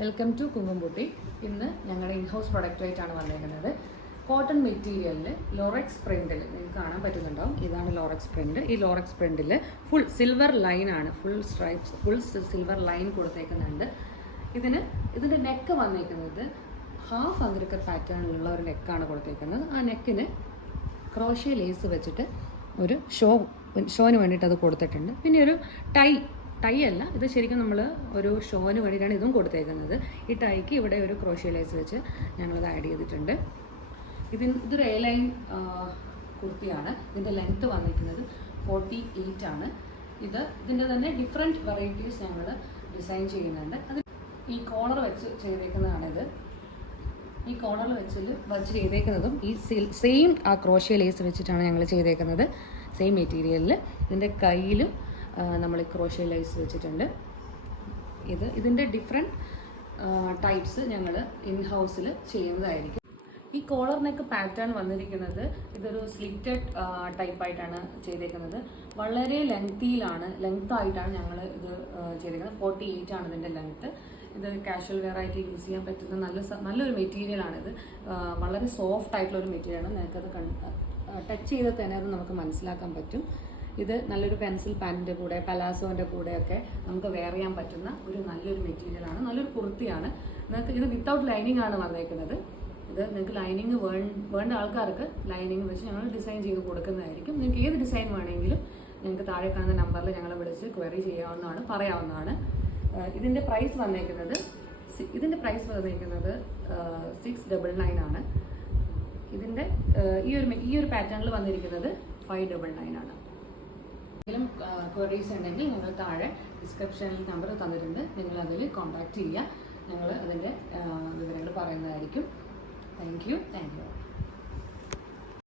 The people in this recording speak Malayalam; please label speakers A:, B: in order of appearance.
A: വെൽക്കം ടു കുങ്കുംപൂട്ടി ഇന്ന് ഞങ്ങളുടെ ഇൻഹൗസ് പ്രൊഡക്റ്റായിട്ടാണ് വന്നേക്കുന്നത്. കോട്ടൺ മെറ്റീരിയലിൽ ലോറക്സ് പ്രിന്റിൽ നിങ്ങൾക്ക് കാണാൻ പറ്റുന്നുണ്ടാവും. ഇതാണ് ലോറക്സ് പ്രിന്റ് ഈ ലോറക്സ് പ്രിന്റിൽ ഫുൾ സിൽവർ ലൈൻ ആണ്. Full stripes full silver line കൊടുത്തേക്കുന്നുണ്ട്. ഇതിന് ഇതിന്റെ നെക്ക് വന്നേക്കുന്നത് ഹാഫ് അങ്കരിക്ക പാറ്റേണിലുള്ള ഒരു നെക്കാണ് കൊടുത്തേക്കുന്നത്. ആ നെക്കിന് ക്രോഷ്യ ലേസ് വെച്ചിട്ട് ഒരു ഷോ ഷോന് വേണ്ടിയിട്ട് അത് കൊടുത്തിട്ടുണ്ട്. പിന്നെ ഒരു ടൈ ടൈ അല്ല ഇത് ശരിക്കും നമ്മൾ ഒരു ഷോന് വേണ്ടിയിട്ടാണ് ഇതും കൊടുത്തേക്കുന്നത്. ഈ ടൈക്ക് ഇവിടെ ഒരു ക്രോഷ്യലൈസ് വെച്ച് ഞങ്ങളത് ആഡ് ചെയ്തിട്ടുണ്ട്. ഇപ്പം ഇതൊരു എ ലൈൻ കുർത്തിയാണ്. ഇതിന്റെ ലെങ്ത്ത് വന്നിരിക്കുന്നത് ഫോർട്ടി എയ്റ്റ് ആണ്. ഇത് ഇതിന്റെ തന്നെ ഡിഫറെന്റ് വെറൈറ്റീസ് ഞങ്ങൾ ഡിസൈൻ ചെയ്യുന്നുണ്ട്. അത് ഈ കോളർ വെച്ച് ചെയ്തേക്കുന്നതാണിത് ഈ കോളർ വെച്ചിൽ വെച്ച് ചെയ്തേക്കുന്നതും ഈ സെയിം ആ ക്രോഷ്യ ലേസ് വെച്ചിട്ടാണ് ഞങ്ങൾ ചെയ്തേക്കുന്നത്. സെയിം മെറ്റീരിയലിൽ ഇതിന്റെ കയ്യിലും നമ്മൾ ഈ ക്രോഷ്യ ലൈസ് വെച്ചിട്ടുണ്ട്. ഇത് ഇതിന്റെ ഡിഫറെന്റ് ടൈപ്സ് ഞങ്ങൾ ഇൻ ഹൗസിൽ ചെയ്യുന്നതായിരിക്കും. ഈ കോളർ നെക്ക് പാറ്റേൺ വന്നിരിക്കുന്നത് ഇതൊരു സ്ലിറ്റഡ് ടൈപ്പായിട്ടാണ് ചെയ്തേക്കുന്നത്. വളരെ ലെങ്തിയിലാണ് ലെങ്ത് ആയിട്ടാണ് ഞങ്ങൾ ഇത് ചെയ്തേക്കുന്നത്. ഫോർട്ടി എയ്റ്റ് ആണ് ഇതിന്റെ ലെങ്ത്ത് ഇത് കാഷ്വൽ വെയർ ആയിട്ട് യൂസ് ചെയ്യാൻ പറ്റുന്ന നല്ല നല്ലൊരു മെറ്റീരിയലാണിത് വളരെ സോഫ്റ്റ് ആയിട്ടുള്ള ഒരു മെറ്റീരിയലാണ് നിങ്ങൾക്കത് ടച്ച് ചെയ്താൽ തന്നെ അത് നമുക്ക് മനസ്സിലാക്കാൻ പറ്റും. ഇത് നല്ലൊരു പെൻസിൽ പാന്റിന്റെ കൂടെ പലാസോന്റെ കൂടെയൊക്കെ നമുക്ക് വെയർ ചെയ്യാൻ പറ്റുന്ന ഒരു നല്ലൊരു മെറ്റീരിയലാണ് നല്ലൊരു കുർത്തിയാണ്. നിങ്ങൾക്ക് ഇത് വിത്തൗട്ട് ലൈനിങ് ആണ് വന്നേക്കുന്നത്. ഇത് നിങ്ങൾക്ക് ലൈനിങ് വേണ്ട ആൾക്കാർക്ക് ലൈനിങ് വെച്ച് ഞങ്ങൾ ഡിസൈൻ ചെയ്ത് കൊടുക്കുന്നതായിരിക്കും. നിങ്ങൾക്ക് ഏത് ഡിസൈൻ വേണമെങ്കിലും നിങ്ങൾക്ക് താഴെ കാണുന്ന നമ്പറിൽ ഞങ്ങളെ വിളിച്ച് ക്വയറി ചെയ്യാവുന്നതാണ് പറയാവുന്നതാണ്. ഇതിന്റെ പ്രൈസ് വന്നേക്കുന്നത് ഇതിന്റെ പ്രൈസ് വന്നേക്കുന്നത് സിക്സ് ഡബിൾ നയൻ ആണ്. ഇതിന്റെ ഈ ഒരു ഈ ഒരു പാറ്റേണിൽ വന്നിരിക്കുന്നത് ഫൈവ് ഡബിൾ നയൻ ആണ്. എന്തെങ്കിലും ക്വയറീസ് ഉണ്ടെങ്കിൽ നിങ്ങൾ താഴെ ഡിസ്ക്രിപ്ഷനിൽ നമ്പർ തന്നിട്ടുണ്ട്. നിങ്ങൾ അതിൽ കോൺടാക്ട് ചെയ്യുക. ഞങ്ങൾ അതിന്റെ വിവരങ്ങൾ പറയുന്നതായിരിക്കും. Thank you thank you